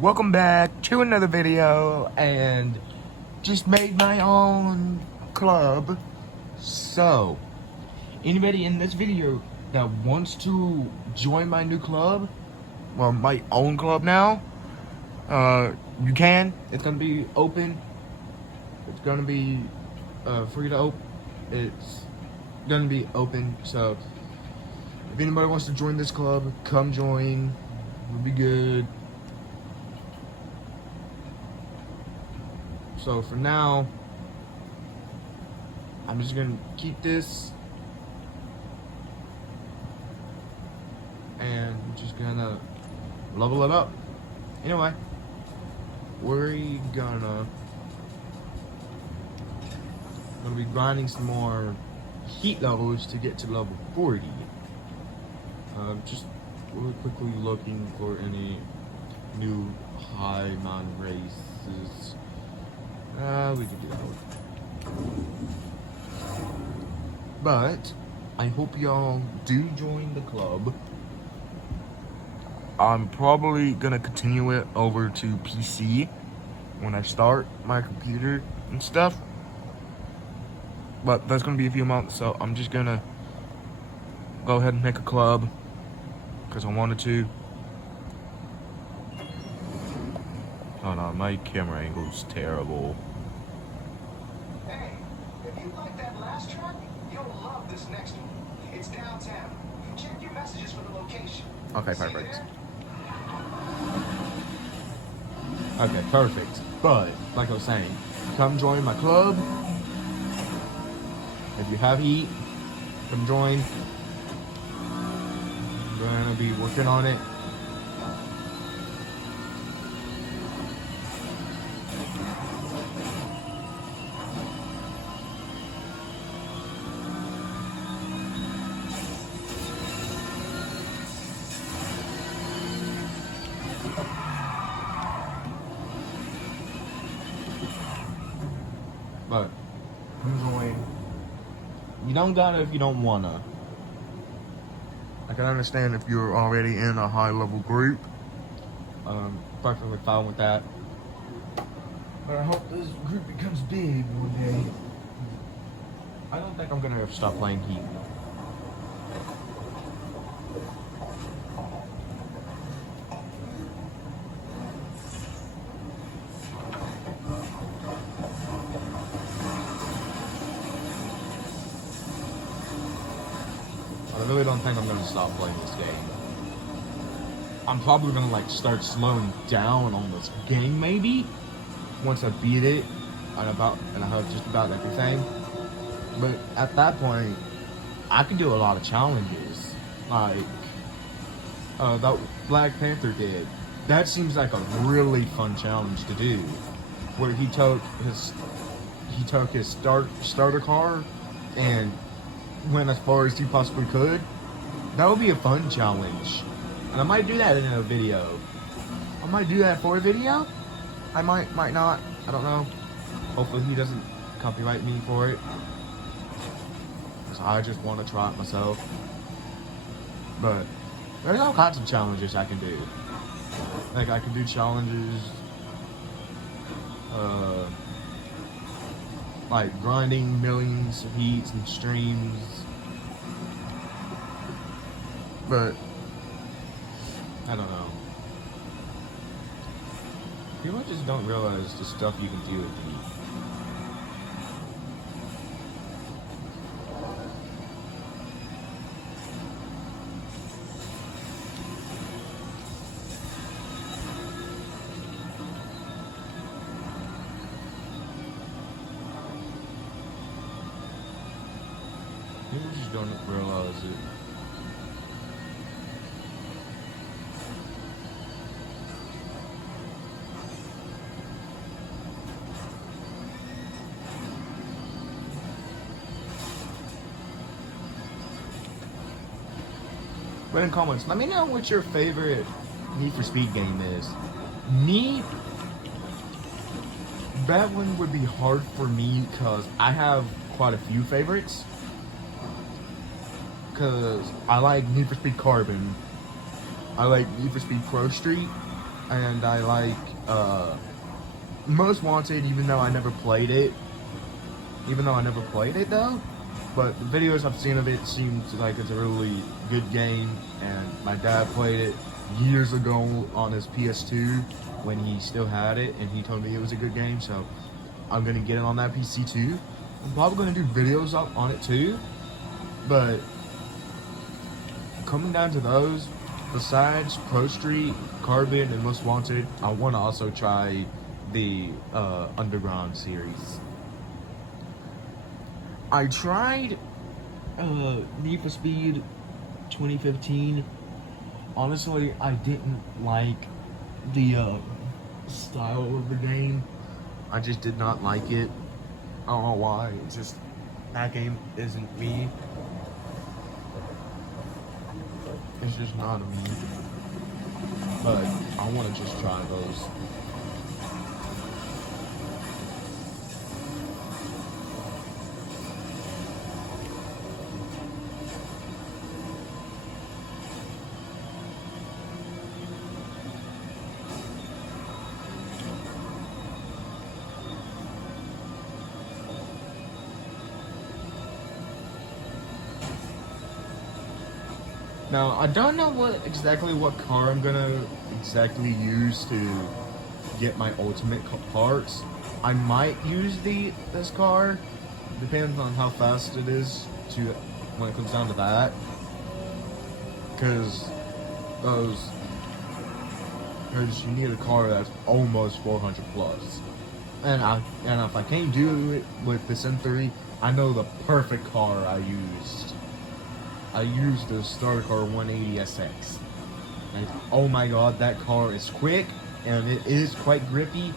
Welcome back to another video, and just made my own club. So, anybody in this video that wants to join my new club, well, my own club now, you can. It's gonna be open. It's gonna be free to open. It's gonna be open. So, if anybody wants to join this club, come join. It'll be good. So for now, I'm just gonna keep this, and I'm just gonna level it up. Anyway, we're gonna be grinding some more heat levels to get to level 40. Just really quickly looking for any new high mountain races. We can do that one. But I hope y'all do join the club. I'm probably gonna continue it over to PC when I start my computer and stuff. But that's gonna be a few months, so I'm just gonna go ahead and make a club because I wanted to. Oh no, my camera angle is terrible. Hey, if you like that last track, you'll love this next one. It's downtown. Check your messages for the location. Okay, perfect. Okay, perfect. But, like I was saying, come join my club. If you have heat, come join. I'm gonna be working on it. But enjoy. You don't gotta if you don't wanna. I can understand if you're already in a high level group. Perfectly fine with that. But I hope this group becomes big one day. I don't think I'm gonna ever stop playing Heat. I really don't think I'm gonna stop playing this game. I'm probably gonna like start slowing down on this game maybe once I beat it and I have just about everything. But at that point, I can do a lot of challenges like that Black Panther did. That seems like a really fun challenge to do, where he took his starter car and went as far as he possibly could. That would be a fun challenge, and I might do that in a video. I might do that for a video. I might not. I don't know. Hopefully he doesn't copyright me for it, because I just want to try it myself. But there's all kinds of challenges I can do. Like I can do challenges, like grinding millions of heats and streams. But I don't know. People just don't realize the stuff you can do with heat. People just don't realize it. Put in comments. Let me know what your favorite Need for Speed game is. Me, that one would be hard for me because I have quite a few favorites. Because I like Need for Speed Carbon, I like Need for Speed Pro Street, and I like Most Wanted, even though I never played it. Though. But the videos I've seen of it seems like it's a really good game, and my dad played it years ago on his PS2 when he still had it, and he told me it was a good game, so I'm gonna get it on that PC too. I'm probably gonna do videos up on it too, but coming down to those, besides Pro Street, Carbon, and Most Wanted, I want to also try the Underground series. I tried Need for Speed 2015. Honestly, I didn't like the style of the game. I just did not like it. I don't know why. It's just, that game isn't me. It's just not me. But I want to just try those. Now, I don't know exactly what car I'm gonna use to get my ultimate parts. I might use this car, depends on how fast it is when it comes down to that. Cause you need a car that's almost 400 plus. And if I can't do it with this M3, I know the perfect car I used. I used the Star Car 180 SX. And oh my god, that car is quick and it is quite grippy,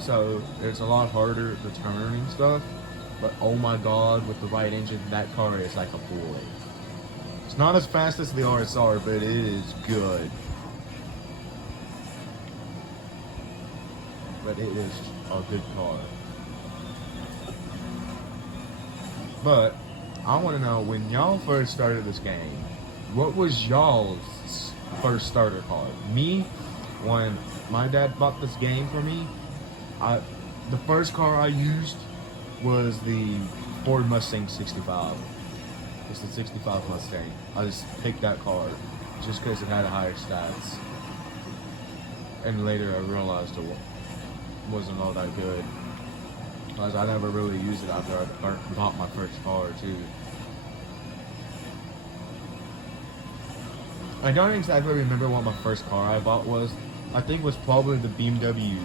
so it's a lot harder to turn and stuff. But oh my god, with the right engine, that car is like a bullet. It's not as fast as the RSR, but it is good. But it is a good car. But I want to know, when y'all first started this game, what was y'all's first starter car? Me, when my dad bought this game for me, the first car I used was the Ford Mustang 65. It's the 65 Mustang. I just picked that car just because it had a higher stats. And later I realized it wasn't all that good, because I never really used it after I bought my first car too. I don't exactly remember what my first car I bought was. I think it was probably the BMW.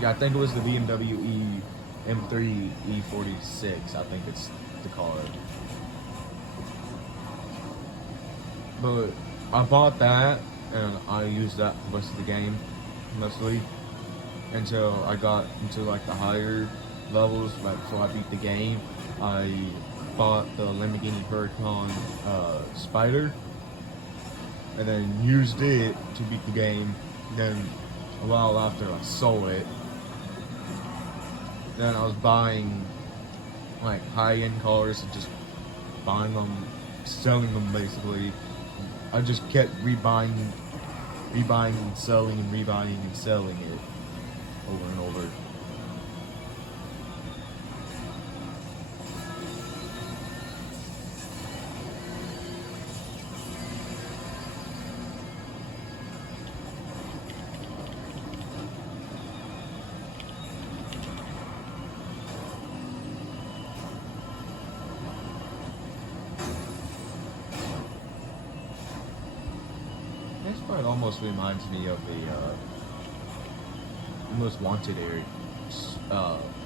Yeah, I think it was the BMW M3 E46. I think it's the car. But I bought that, and I used that for the rest of the game, mostly, until I got into like the higher levels. Right before I beat the game, I bought the Lamborghini Huracan Spider, and then used it to beat the game. Then a while after, I sold it. Then I was buying like high-end cars and just buying them, selling them basically. I just kept rebuying and selling and rebuying and selling it over and over. This part almost reminds me of the Most Wanted area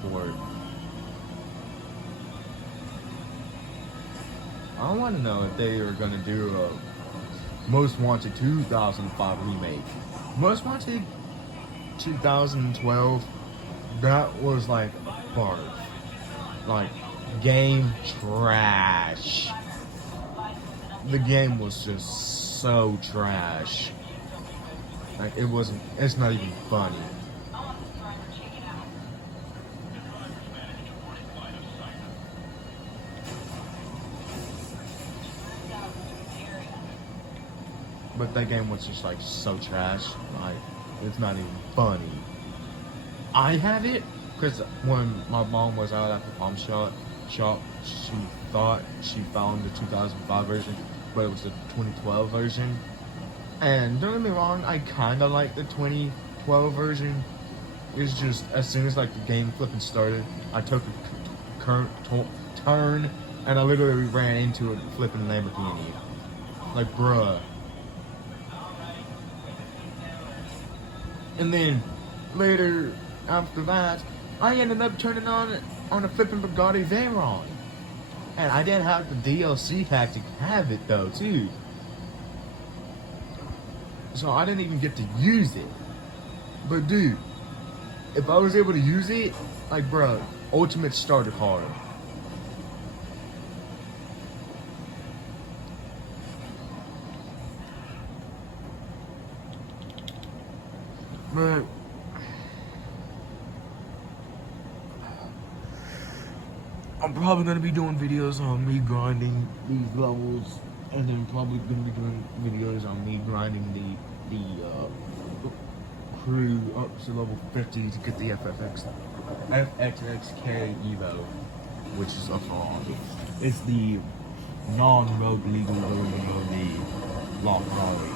for. I want to know if they are going to do a Most Wanted 2005 remake. Most Wanted 2012, that was like barf. Like, game trash. The game was just so trash. Like, it's not even funny. but that game was just like so trash. Like, it's not even funny. I have it because when my mom was out at the pawn shop, she thought she found the 2005 version, but it was the 2012 version. And don't get me wrong, I kind of like the 2012 version. It's just as soon as like the game flipping started, I took a current turn and I literally ran into a flipping Lamborghini. Like, bruh. And then later after that, I ended up turning on a flipping Bugatti Veyron. And I didn't have the DLC pack to have it though, too. So I didn't even get to use it. But dude, if I was able to use it, like, bro, Ultimate started hard. But I'm probably gonna be doing videos on me grinding these levels, and then probably gonna be doing videos on me grinding the crew up to level 50 to get the FXXK Evo, which is a fraud. It's the non-road legal version of the LaFerrari.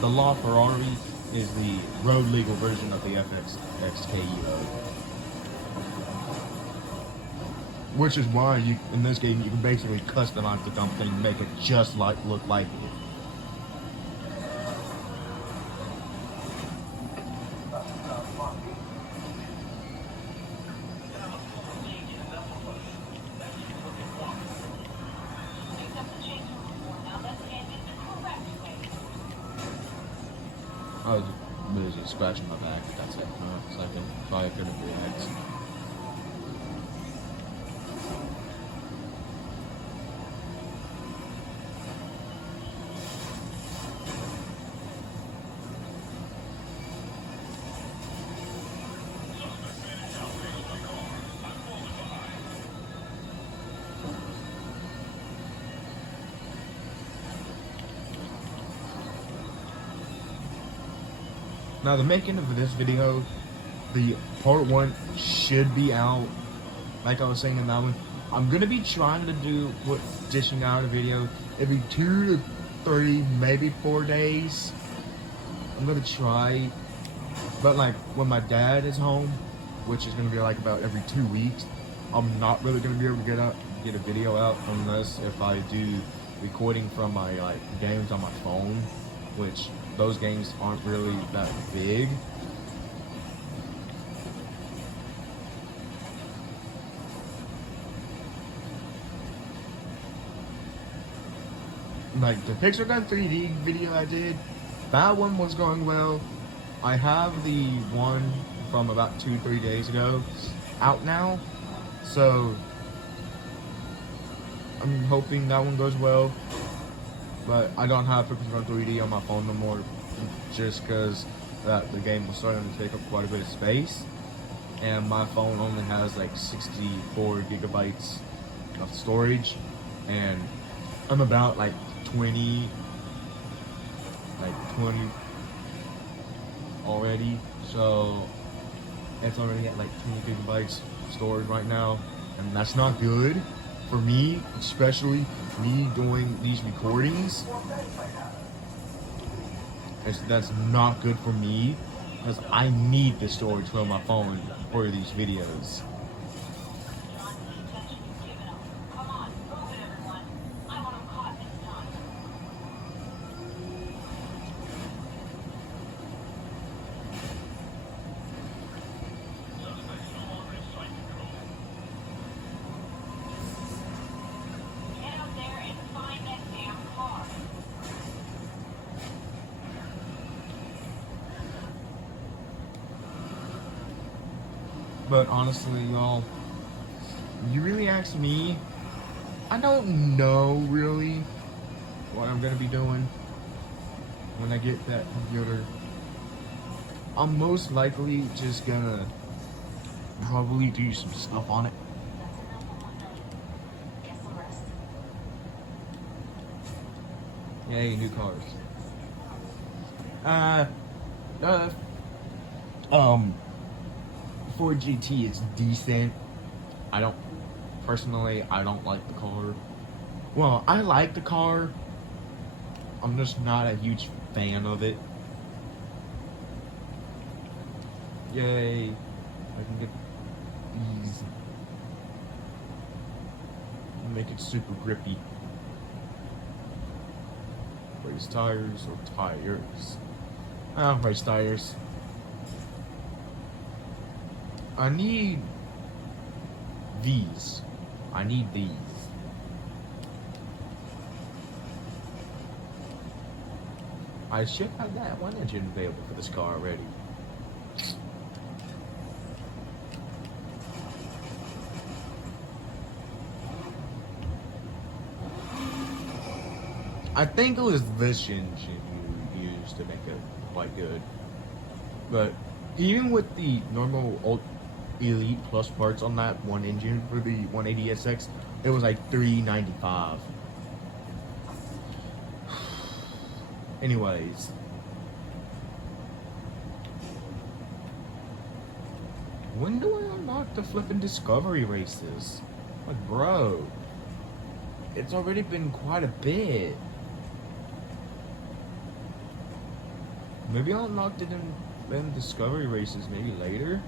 The LaFerrari is the road legal version of the FXXK Evo. Which is why you, in this game, you can basically customize the dump thing and make it just like look like it. I was busy scratching my back. That's it. So I couldn't react. Now, the making of this video, the part 1 should be out. Like I was saying in that one, I'm gonna be trying to dishing out a video every 2 to 3, maybe 4 days. I'm gonna try, but like when my dad is home, which is gonna be like about every 2 weeks, I'm not really gonna be able to get a video out unless if I do recording from my like games on my phone, which those games aren't really that big. Like the Pixel Gun 3D video I did, that one was going well. I have the one from about 2-3 days ago out now, so I'm hoping that one goes well. But I don't have Pixel Gun 3D on my phone no more, just because the game was starting to take up quite a bit of space, and my phone only has like 64 gigabytes of storage, and I'm about like 20 already, so it's already at like 20 gigabytes storage right now, and that's not good for me, especially me doing these recordings. That's not good for me, because I need the storage for my phone for these videos. But honestly, y'all, you really ask me, I don't know really what I'm gonna be doing when I get that computer. I'm most likely just gonna probably do some stuff on it. Yay, new cars. Uh, uh, um, Ford GT is decent. I don't I don't like the car. Well, I like the car. I'm just not a huge fan of it. Yay! I can get these. Make it super grippy. Race tires or tires? Race tires. I need these. I need these. I should have that one engine available for this car already. I think it was this engine you used to make it quite good. But even with the normal Elite Plus parts on that one engine for the 180SX, it was like $395. Anyways. When do I unlock the flippin' Discovery races? Like, bro. It's already been quite a bit. Maybe I'll unlock it in Discovery races maybe later.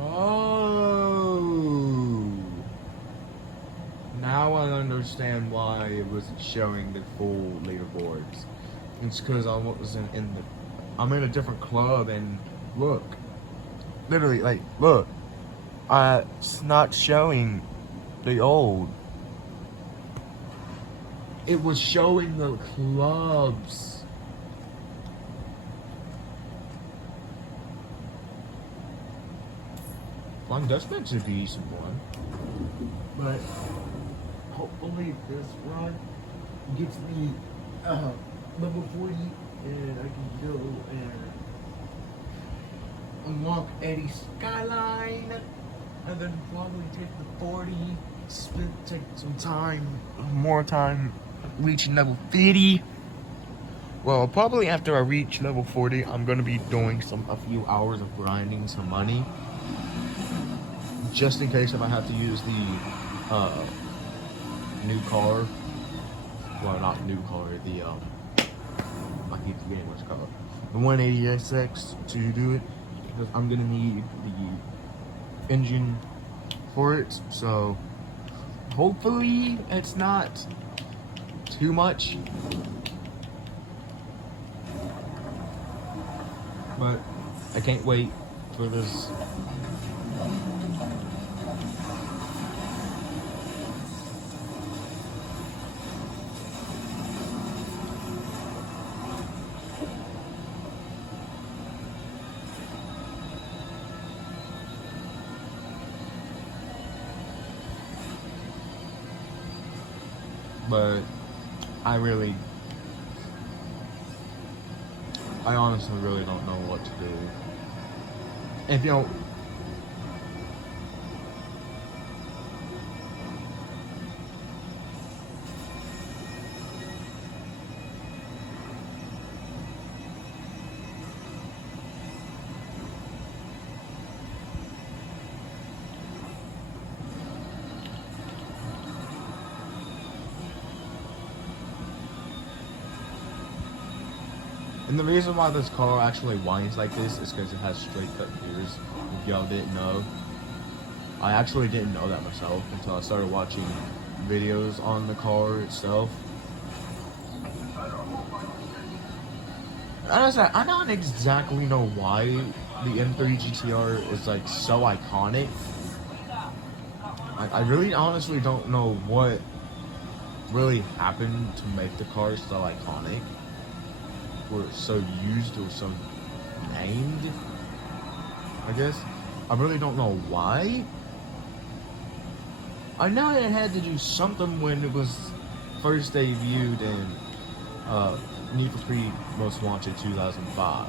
Oh. Now I understand why it wasn't showing the full leaderboards. It's because I was I'm in a different club, and look. Literally, like, look. It's not showing the old. It was showing the clubs. Flying Dutchman's a decent one. But hopefully this run gets me level 40 and I can go and unlock Eddie Skyline and then probably take the 40, take some time, more time reaching level 50. Well, probably after I reach level 40, I'm gonna be doing a few hours of grinding some money, just in case if I have to use the new car. Well, not new car, the I keep forgetting what it's called. The 180SX to do it, because I'm gonna need the engine for it. So hopefully it's not too much, but I can't wait for this. But I honestly really don't know what to do. If you know, and the reason why this car actually whines like this is because it has straight cut gears. If y'all didn't know, I actually didn't know that myself until I started watching videos on the car itself. Honestly, I don't exactly know why the M3 GTR is like so iconic. I really honestly don't know what really happened to make the car so iconic, or so used, or so named, I guess. I really don't know why. I know it had to do something when it was first debuted in Need for Speed Most Wanted 2005.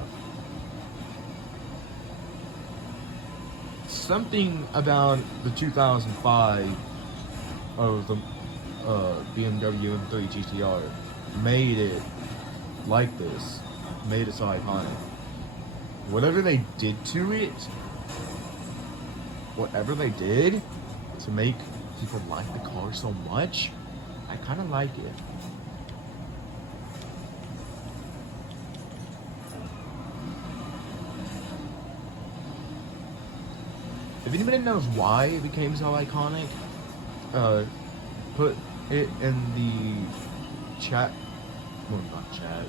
Something about the 2005 of BMW M3 GTR made it like this, made it so iconic. Whatever they did to it, whatever they did to make people like the car so much, I kind of like it. If anybody knows why it became so iconic, put it in the chat, well, not chat,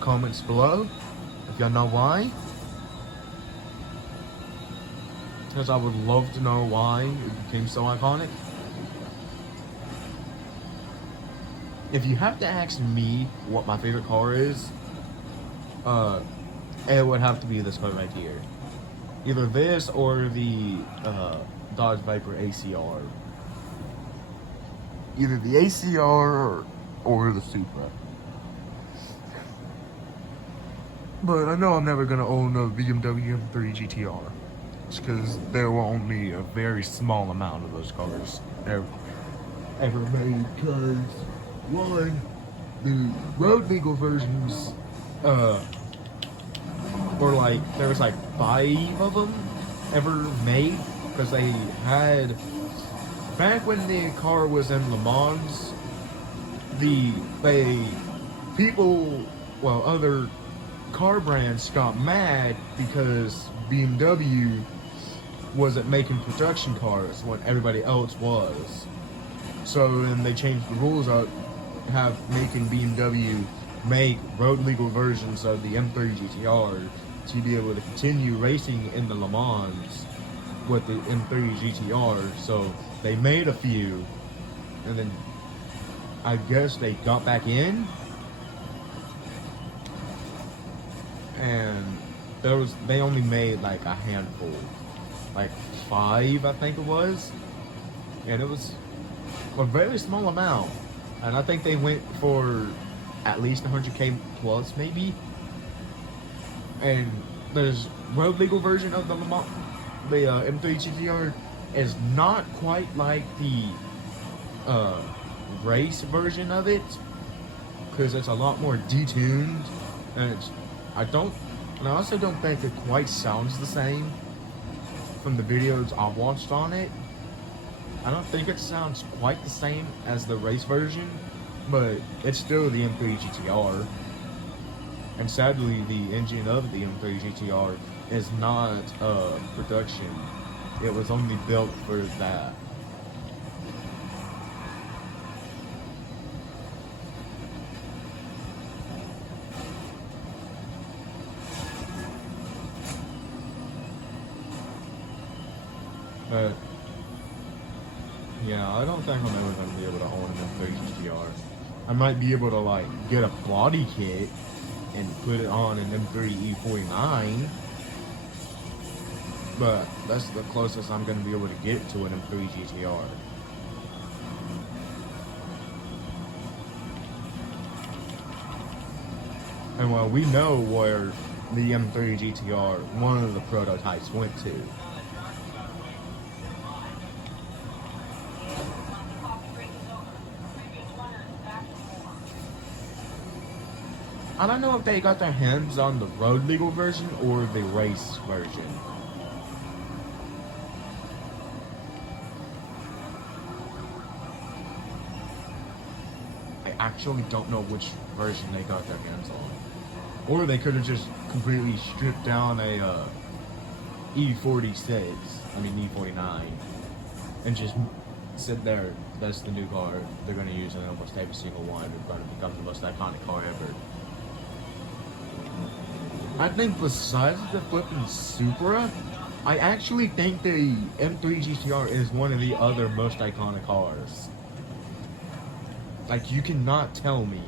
comments below, if y'all know why. Because I would love to know why it became so iconic. If you have to ask me what my favorite car is, it would have to be this car right here. Either this or the Dodge Viper ACR. Either the ACR or the Supra. But I know I'm never gonna own a BMW M3 GTR. It's because there were only a very small amount of those cars ever made. Because, one, the road legal versions, or like there was like 5 of them ever made, because they had, back when the car was in Le Mans, other car brands got mad because BMW wasn't making production cars when everybody else was. So then they changed the rules up, making BMW make road legal versions of the M3 GTR to be able to continue racing in the Le Mans with the M3 GTR. So they made a few, and then I guess they got back in, and they only made like a handful, like 5 I think it was, and it was a very small amount, and I think they went for at least 100k plus maybe. And there's road legal version of the M3 GTR is not quite like the race version of it, because it's a lot more detuned, and I also don't think it quite sounds the same from the videos I've watched on it. I don't think it sounds quite the same as the race version, but it's still the M3 GTR. And sadly, the engine of the M3 GTR is not production. It was only built for that. But yeah, I don't think I'm ever going to be able to own an M3 GTR. I might be able to like get a body kit and put it on an M3 E49, but that's the closest I'm going to be able to get to an M3 GTR. And well, we know where the M3 GTR, one of the prototypes, went to. I don't know if they got their hands on the road legal version or the race version. I actually don't know which version they got their hands on. Or they could have just completely stripped down a E49, and just said there, that's the new car they're going to use in almost every single one. It's going to become the most iconic car ever. I think besides the flipping Supra, I actually think the M3 GTR is one of the other most iconic cars. Like, you cannot tell me.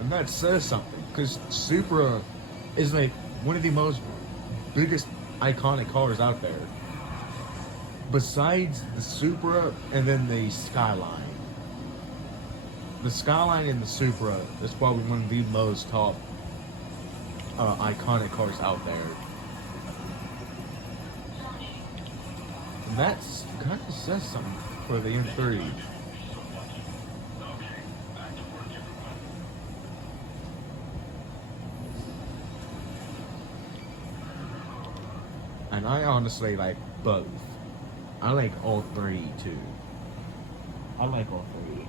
And that says something, because Supra is like one of the most biggest iconic cars out there. Besides the Supra and then the Skyline. The Skyline and the Supra is probably one of the most top iconic cars out there. And that's kind of says something for the M3. And I honestly like both. I like all three too. I like all three.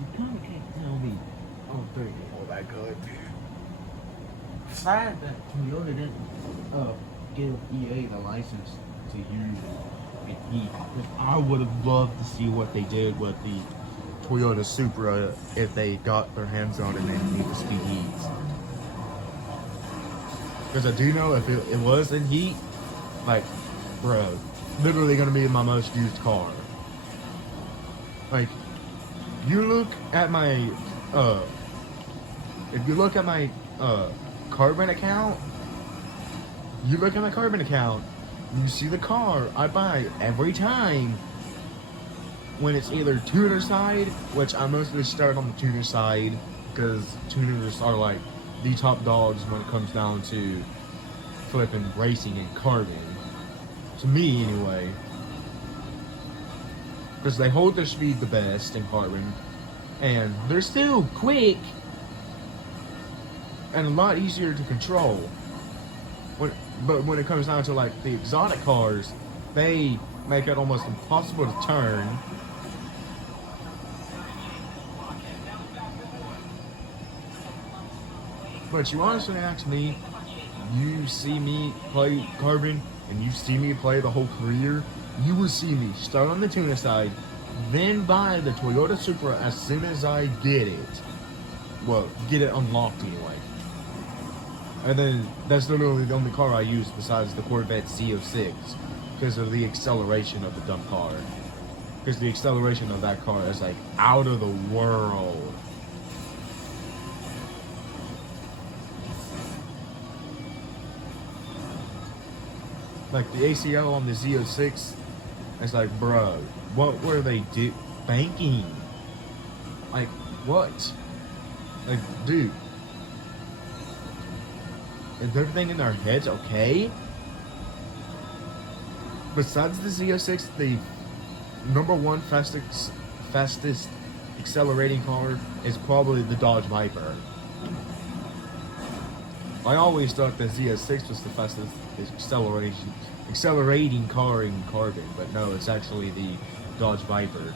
You kind of can't tell me all three are all that good. Sad that Toyota didn't give EA the license to use it in Heat. Because I would have loved to see what they did with the Toyota Supra if they got their hands on it in Need for Speed Heats. Because I do know if it was in Heat, like, bro, literally gonna be my most used car. Like, you look at my, if you look at my, Carbon account, you look at my Carbon account, you see the car I buy every time when it's either tuner side, which I mostly start on the tuner side, because tuners are like the top dogs when it comes down to flipping racing and Carbon. To me, anyway. Because they hold their speed the best in Carbon, and they're still quick and a lot easier to control. But when it comes down to like the exotic cars, they make it almost impossible to turn. But you honestly ask me, you see me play Carbon and you see me play the whole career, you will see me start on the tuner side, then buy the Toyota Supra as soon as I get it. Well, get it unlocked anyway. And then that's literally the only car I use besides the Corvette Z06 because of the acceleration of the dumb car. Because the acceleration of that car is like out of the world. Like the ACL on the Z06, it's like, bro, what were they banking? Like, what? Like, dude. Is everything in our heads okay? Besides the Z06, the number one fastest accelerating car is probably the Dodge Viper. I always thought the Z06 was the fastest accelerating car in Carbon, but no, it's actually the Dodge Viper.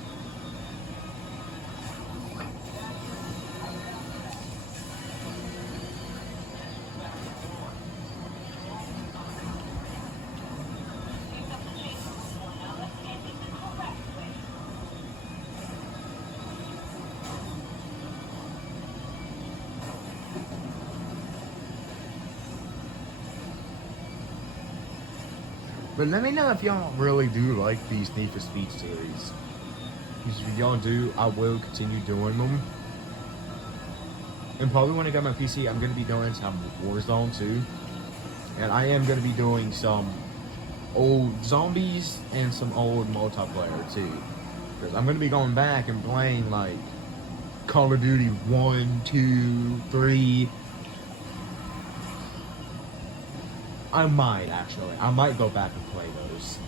But let me know if y'all really do like these Need for Speed series. Because if y'all do, I will continue doing them. And probably when I get my PC, I'm going to be doing some Warzone too. And I am going to be doing some old zombies and some old multiplayer too. Because I'm going to be going back and playing like Call of Duty 1, 2, 3. I might go back and play those.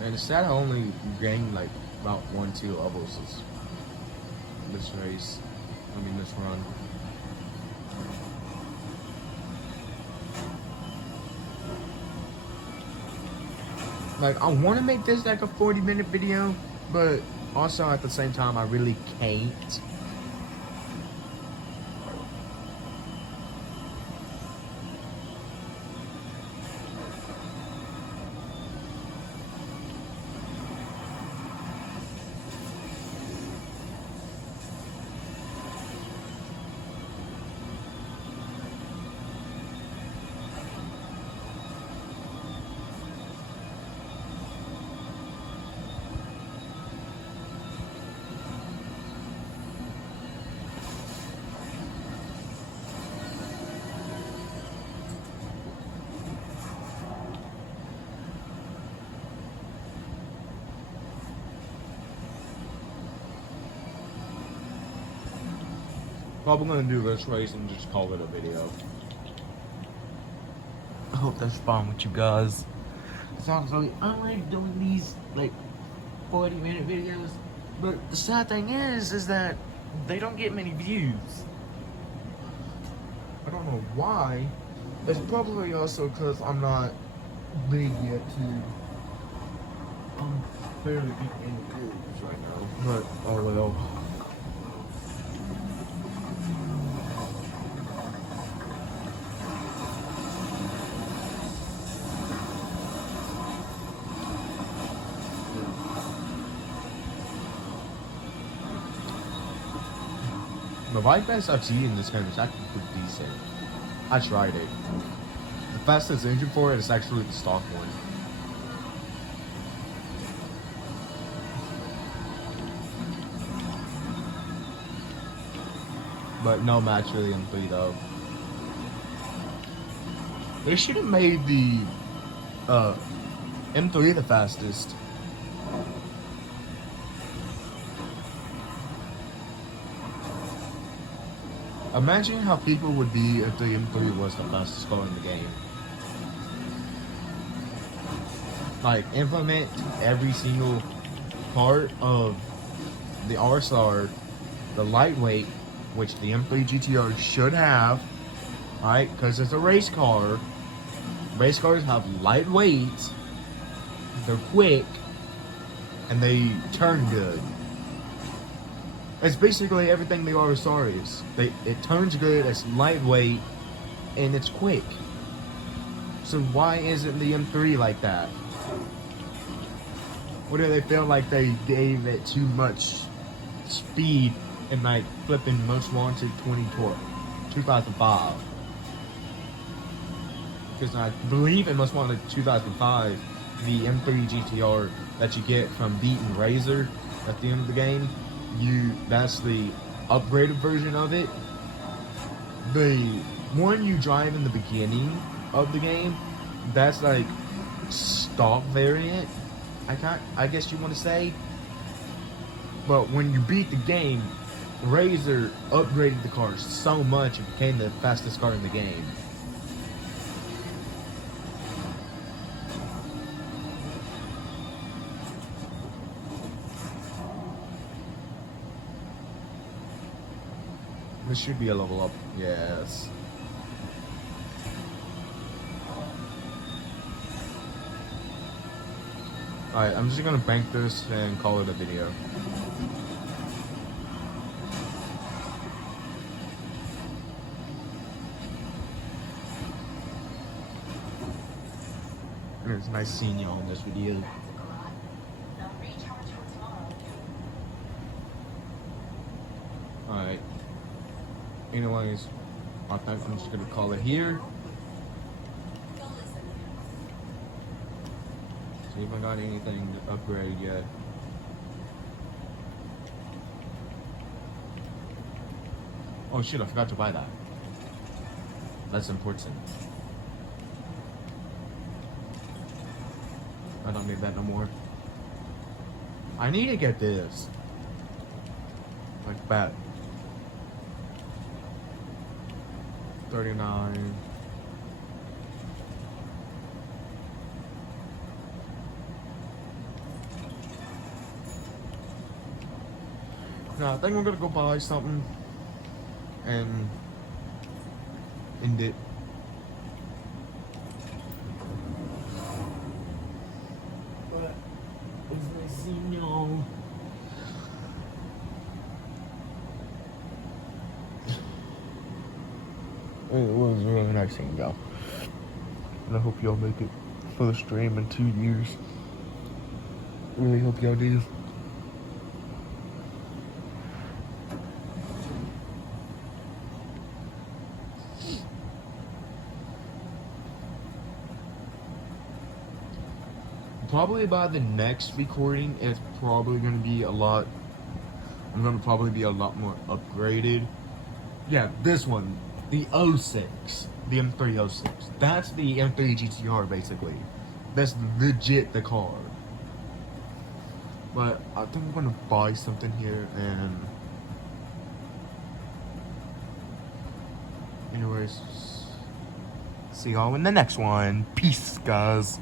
And it's sad I only gained like about 1-2 levels this race. This run. Like, I want to make this like a 40-minute video, but also at the same time, I really can't. Probably gonna do this race and just call it a video. I hope that's fine with you guys. It's honestly, I like doing these like 40-minute videos, but the sad thing is that they don't get many views. I don't know why. It's probably also because I'm not big yet too. I'm barely getting any views right now, but oh well. The bike best I've seen in this game is actually pretty decent. I tried it. The fastest engine for it is actually the stock one. But no match really in 3 though. They should have made the M3 the fastest. Imagine how people would be if the M3 was the fastest car in the game. Like, implement every single part of the RSR, the lightweight, which the M3 GTR should have, right? Because it's a race car. Race cars have lightweight, they're quick, and they turn good. It's basically everything the RSR is. It turns good, it's lightweight, and it's quick. So why isn't the M3 like that? Or do they feel like they gave it too much speed in like flipping Most Wanted 2005? Because I believe in Most Wanted 2005, the M3 GTR that you get from beating Razor at the end of the game, that's the upgraded version of it. The one you drive in the beginning of the game, that's like stock variant, I guess you want to say. But when you beat the game, Razor upgraded the car so much it became the fastest car in the game. This should be a level up. Yes. Alright, I'm just gonna bank this and call it a video. It's nice seeing you on this video. Alright. Anyways, I think I'm just gonna call it here. See if I got anything to upgrade yet. Oh shit, I forgot to buy that. That's important. I don't need that no more. I need to get this. Like that. 39. No, I think I'm gonna go buy something and end it. But it was nice seeing y'all. It was really nice seeing y'all. And I hope y'all make it for the stream in 2 years. Really hope y'all do. Probably by the next recording, it's probably going to be a lot. I'm going to probably be a lot more upgraded. Yeah, this one, the 06, the M306. That's the M3 GTR basically. That's legit the car. But I think I'm going to buy something here and Anyways, see y'all in the next one. Peace, guys.